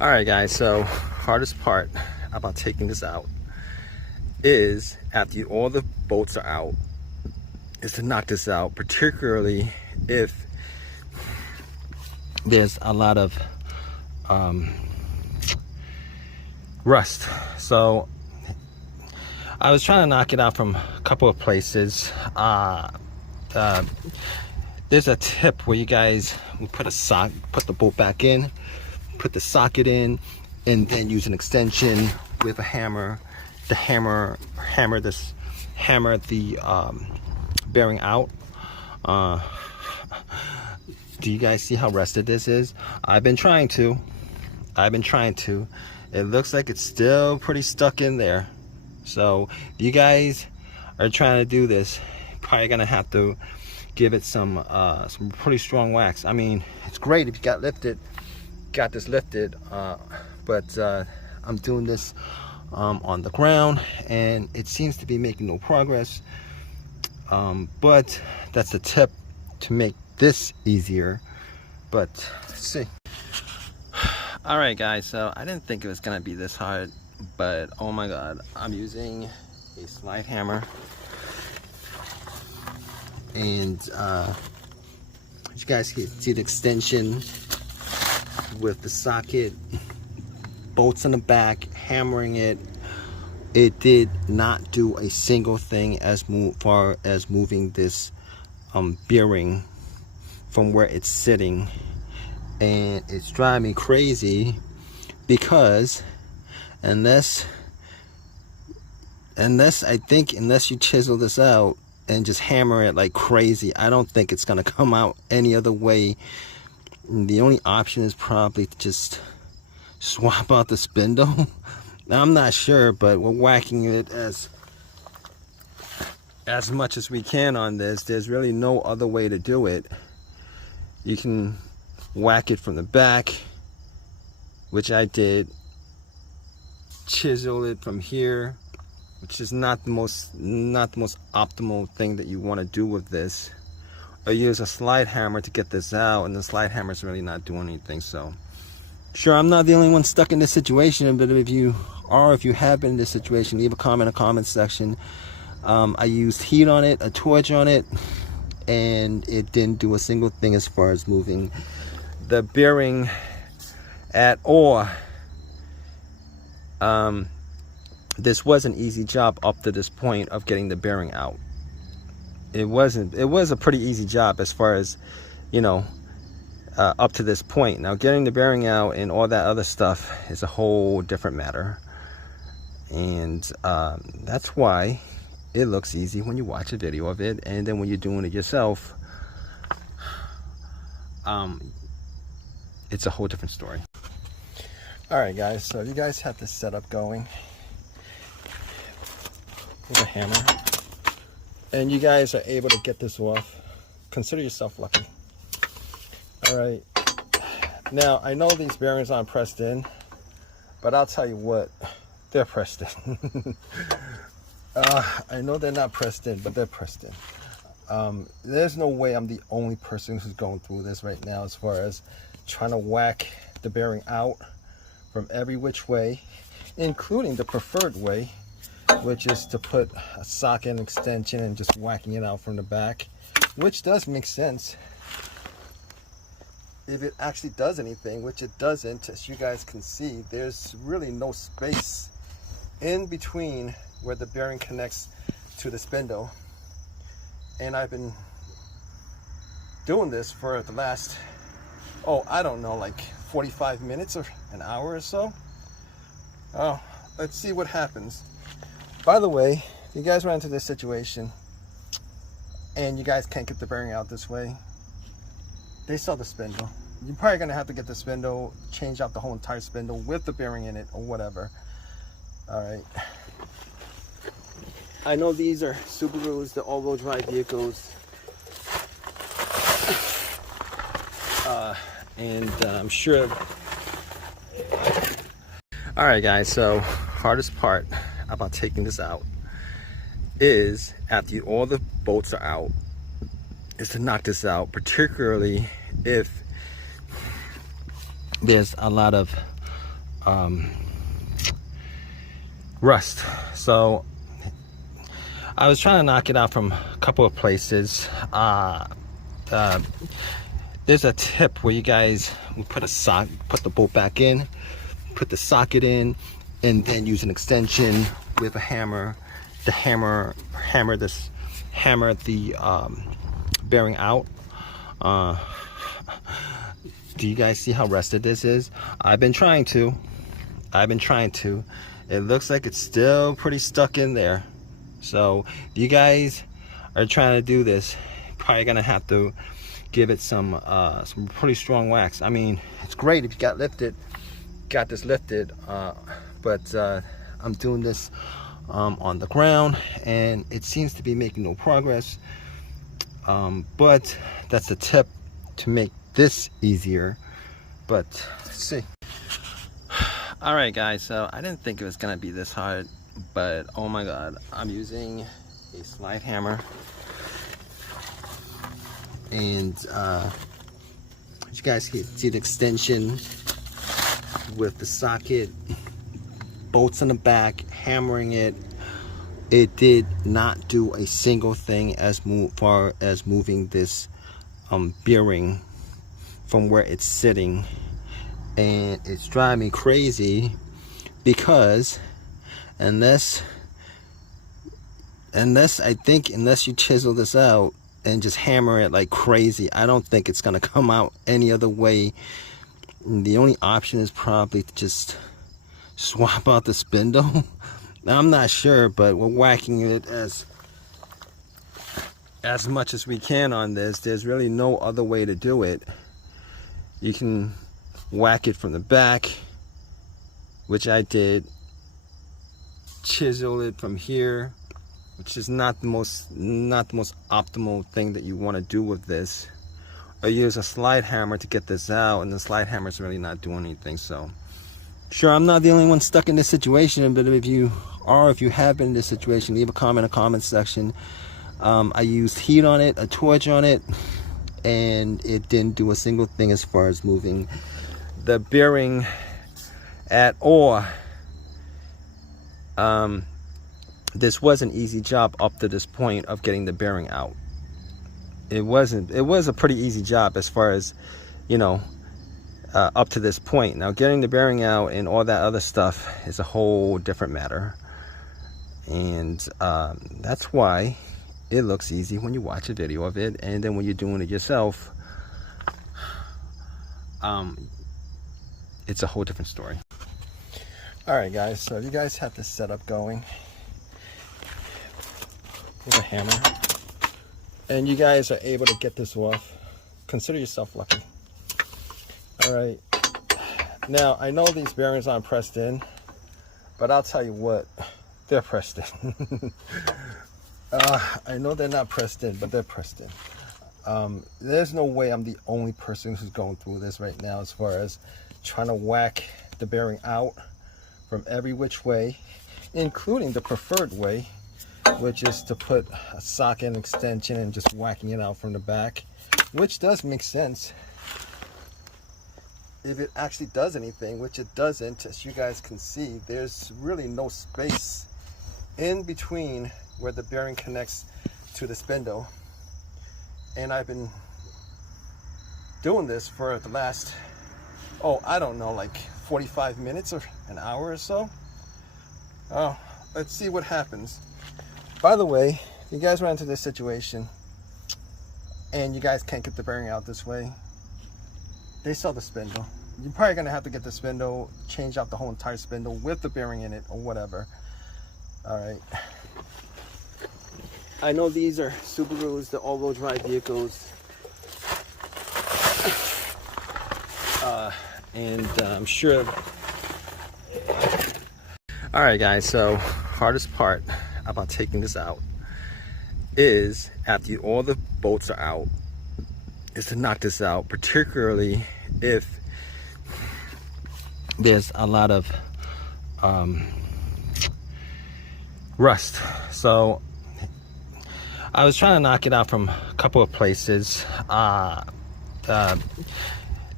All right, guys, so hardest part about taking this out is after all the bolts are out is to knock this out, particularly if there's a lot of rust. So I was trying to knock it out from a couple of places. There's a tip where you guys put the bolt back in, put the socket in, and then use an extension with a hammer to hammer the bearing out. Do you guys see how rusted this is? I've been trying to. It looks like it's still pretty stuck in there. So if you guys are trying to do this, you're probably gonna have to give it some pretty strong wax. I mean, it's great if you got this lifted, but I'm doing this on the ground, and it seems to be making no progress. But that's a tip to make this easier. But let's see. All right, guys, so I didn't think it was gonna be this hard, but oh my god, I'm using a slide hammer, and you guys can see the extension with the socket, bolts in the back, hammering it. It did not do a single thing as far as moving this bearing from where it's sitting, and it's driving me crazy because unless you chisel this out and just hammer it like crazy, I don't think it's gonna come out any other way. The only option is probably to just swap out the spindle. Now, I'm not sure, but we're whacking it as much as we can on this. There's really no other way to do it. You can whack it from the back, which I did, chisel it from here, which is not the most optimal thing that you want to do with this, or use a slide hammer to get this out, and the slide hammer is really not doing anything. So sure, I'm not the only one stuck in this situation, but if you have been in this situation, leave a comment in the comment section. I used heat on it, a torch on it, and it didn't do a single thing as far as moving the bearing at all. This was an easy job up to this point of getting the bearing out. It was a pretty easy job as far as, you know, up to this point. Now getting the bearing out and all that other stuff is a whole different matter, and that's why it looks easy when you watch a video of it, and then when you're doing it yourself, it's a whole different story. All right, guys, so you guys have this setup going with a hammer, and you guys are able to get this off. Consider yourself lucky. All right, now I know these bearings aren't pressed in, but I'll tell you what, they're pressed in. I know they're not pressed in, but they're pressed in. There's no way I'm the only person who's going through this right now as far as trying to whack the bearing out from every which way, including the preferred way, which is to put a socket and extension and just whacking it out from the back, which does make sense if it actually does anything, which it doesn't. As you guys can see, there's really no space in between where the bearing connects to the spindle, and I've been doing this for the last, I don't know, like 45 minutes or an hour or so. Let's see what happens. By the way, if you guys run into this situation and you guys can't get the bearing out this way, they sell the spindle. You're probably gonna have to get the spindle, change out the whole entire spindle with the bearing in it or whatever. All right. I know these are Subarus, the all-wheel drive vehicles, and I'm sure. All right, guys, so hardest part about taking this out is after all the bolts are out is to knock this out, particularly if there's a lot of rust. So I was trying to knock it out from a couple of places. There's a tip where you guys put the bolt back in, put the socket in, and then use an extension with a hammer to hammer the bearing out. Do you guys see how rusted this is? I've been trying to. It looks like it's still pretty stuck in there. So if you guys are trying to do this, you're probably gonna have to give it some pretty strong wax. I mean, it's great if you got this lifted, but I'm doing this on the ground, and it seems to be making no progress. But that's a tip to make this easier. But let's see. All right, guys. So I didn't think it was gonna be this hard, but oh my God, I'm using a slide hammer, and you guys can see the extension with the socket, bolts in the back, hammering it. It did not do a single thing as far as moving this bearing from where it's sitting, and it's driving me crazy because unless you chisel this out and just hammer it like crazy, I don't think it's gonna come out any other way. The only option is probably to just swap out the spindle. I'm not sure, but we're whacking it as much as we can on this. There's really no other way to do it. You can whack it from the back, which I did, chisel it from here, which is not the most optimal thing that you want to do with this, or use a slide hammer to get this out, and the slide hammer is really not doing anything. So sure, I'm not the only one stuck in this situation, but if you have been in this situation, leave a comment in the comment section. I used heat on it, a torch on it, and it didn't do a single thing as far as moving the bearing at all. This was an easy job up to this point of getting the bearing out. It was a pretty easy job as far as, you know, up to this point. Now getting the bearing out and all that other stuff is a whole different matter, and that's why it looks easy when you watch a video of it, and then when you're doing it yourself, it's a whole different story. All right, guys, so you guys have this setup going with a hammer, and you guys are able to get this off. Consider yourself lucky. All right, now I know these bearings aren't pressed in, but I'll tell you what, they're pressed in. I know they're not pressed in, but they're pressed in. There's no way I'm the only person who's going through this right now as far as trying to whack the bearing out from every which way, including the preferred way, which is to put a socket and extension and just whacking it out from the back, which does make sense if it actually does anything, which it doesn't. As you guys can see, there's really no space in between where the bearing connects to the spindle, and I've been doing this for the last, I don't know, like 45 minutes or an hour or so. Let's see what happens. By the way, if you guys run into this situation and you guys can't get the bearing out this way, they sell the spindle. You're probably gonna have to get the spindle, change out the whole entire spindle with the bearing in it or whatever. All right. I know these are Subarus, the all-wheel drive vehicles, and I'm sure. All right, guys, so hardest part about taking this out is after all the bolts are out, is to knock this out, particularly if there's a lot of rust. So I was trying to knock it out from a couple of places.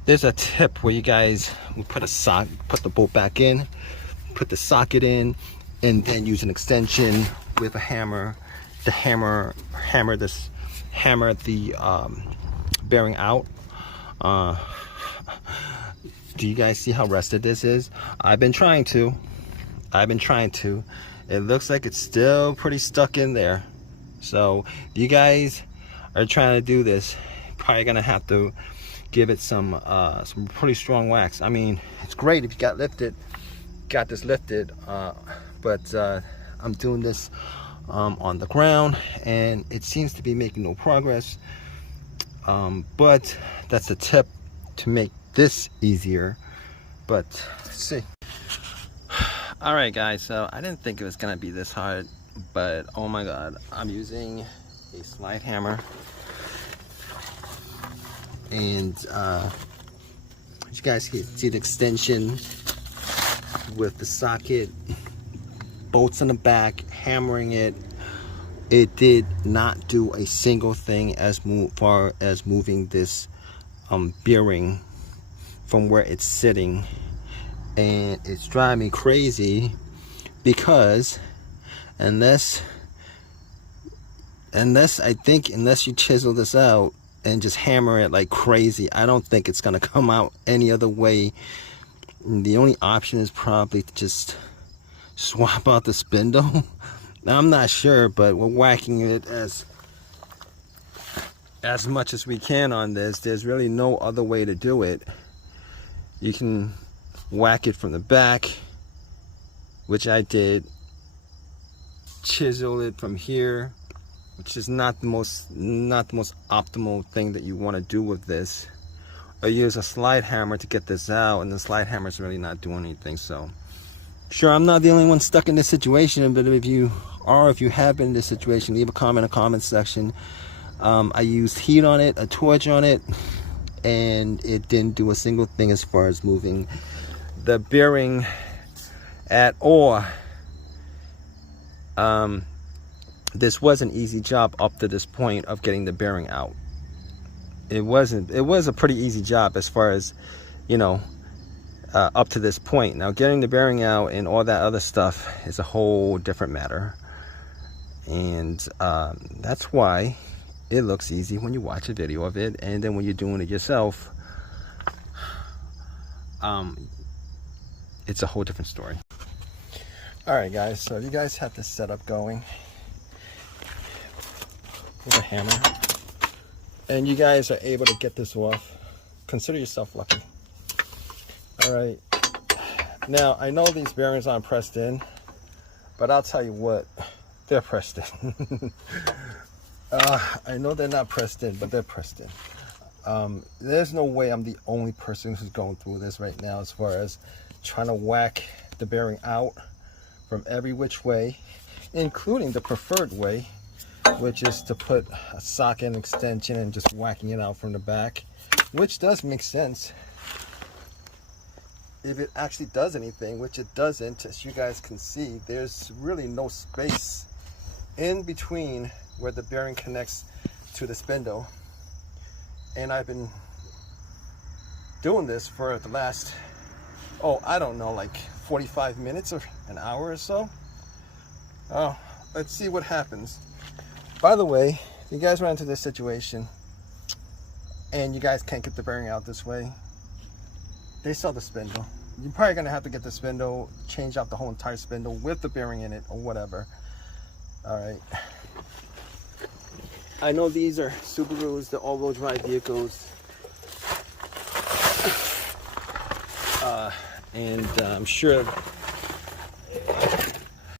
there's a tip where you guys will put the bolt back in, put the socket in, and then use an extension with a hammer to hammer the bearing out. Do you guys see how rusted this is? I've been trying to. It looks like it's still pretty stuck in there. So if you guys are trying to do this, probably gonna have to give it some pretty strong wax. I mean, it's great if you got this lifted, but I'm doing this on the ground, and it seems to be making no progress. But that's a tip to make this easier. But let's see. All right, guys. So I didn't think it was gonna be this hard, but oh my God, I'm using a slide hammer, and you guys can see the extension with the socket, bolts in the back, hammering it. It did not do a single thing as far as moving this bearing from where it's sitting, and it's driving me crazy because unless you chisel this out and just hammer it like crazy, I don't think it's gonna come out any other way. The only option is probably to just swap out the spindle. Now, I'm not sure, but we're whacking it as much as we can on this. There's really no other way to do it. You can whack it from the back, which I did, chisel it from here, which is not the most optimal thing that you want to do with this. Or use a slide hammer to get this out, and the slide hammer is really not doing anything. So sure, I'm not the only one stuck in this situation, but if you have been in this situation, leave a comment in the comment section. I used heat on it, a torch on it, and it didn't do a single thing as far as moving the bearing at all. This was an easy job up to this point of getting the bearing out. It was a pretty easy job as far as, you know, up to this point. Now getting the bearing out and all that other stuff is a whole different matter, and that's why it looks easy when you watch a video of it, and then when you're doing it yourself, it's a whole different story. All right, guys, so you guys have this setup going with a hammer, and you guys are able to get this off, consider yourself lucky. All right, now I know these bearings aren't pressed in, but I'll tell you what, they're pressed in. I know they're not pressed in, but they're pressed in. There's no way I'm the only person who's going through this right now as far as trying to whack the bearing out from every which way, including the preferred way, which is to put a socket extension and just whacking it out from the back, which does make sense if it actually does anything, which it doesn't. As you guys can see, there's really no space in between where the bearing connects to the spindle, and I've been doing this for the last, I don't know, like 45 minutes or an hour or so. Let's see what happens. By the way, if you guys run into this situation and you guys can't get the bearing out this way, they sell the spindle. You're probably gonna have to get the spindle, change out the whole entire spindle with the bearing in it or whatever. All right. I know these are Subarus, the all-wheel drive vehicles, and I'm sure